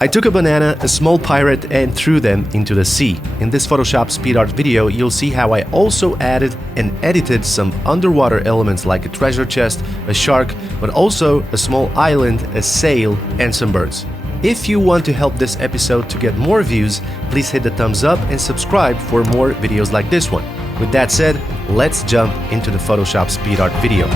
I took a banana, a small pirate, and threw them into the sea. In this Photoshop speed art video, you'll see how I also added and edited some underwater elements like a treasure chest, a shark, but also a small island, a sail, and some birds. If you want to help this episode to get more views, please hit the thumbs up and subscribe for more videos like this one. With that said, let's jump into the Photoshop speed art video.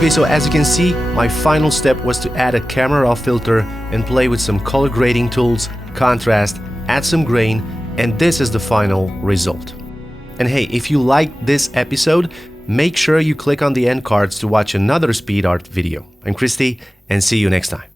Okay, so as you can see, my final step was to add a camera raw filter and play with some color grading tools, contrast, add some grain, and this is the final result. And hey, if you liked this episode, make sure you click on the end cards to watch another speed art video. I'm Christy, and see you next time.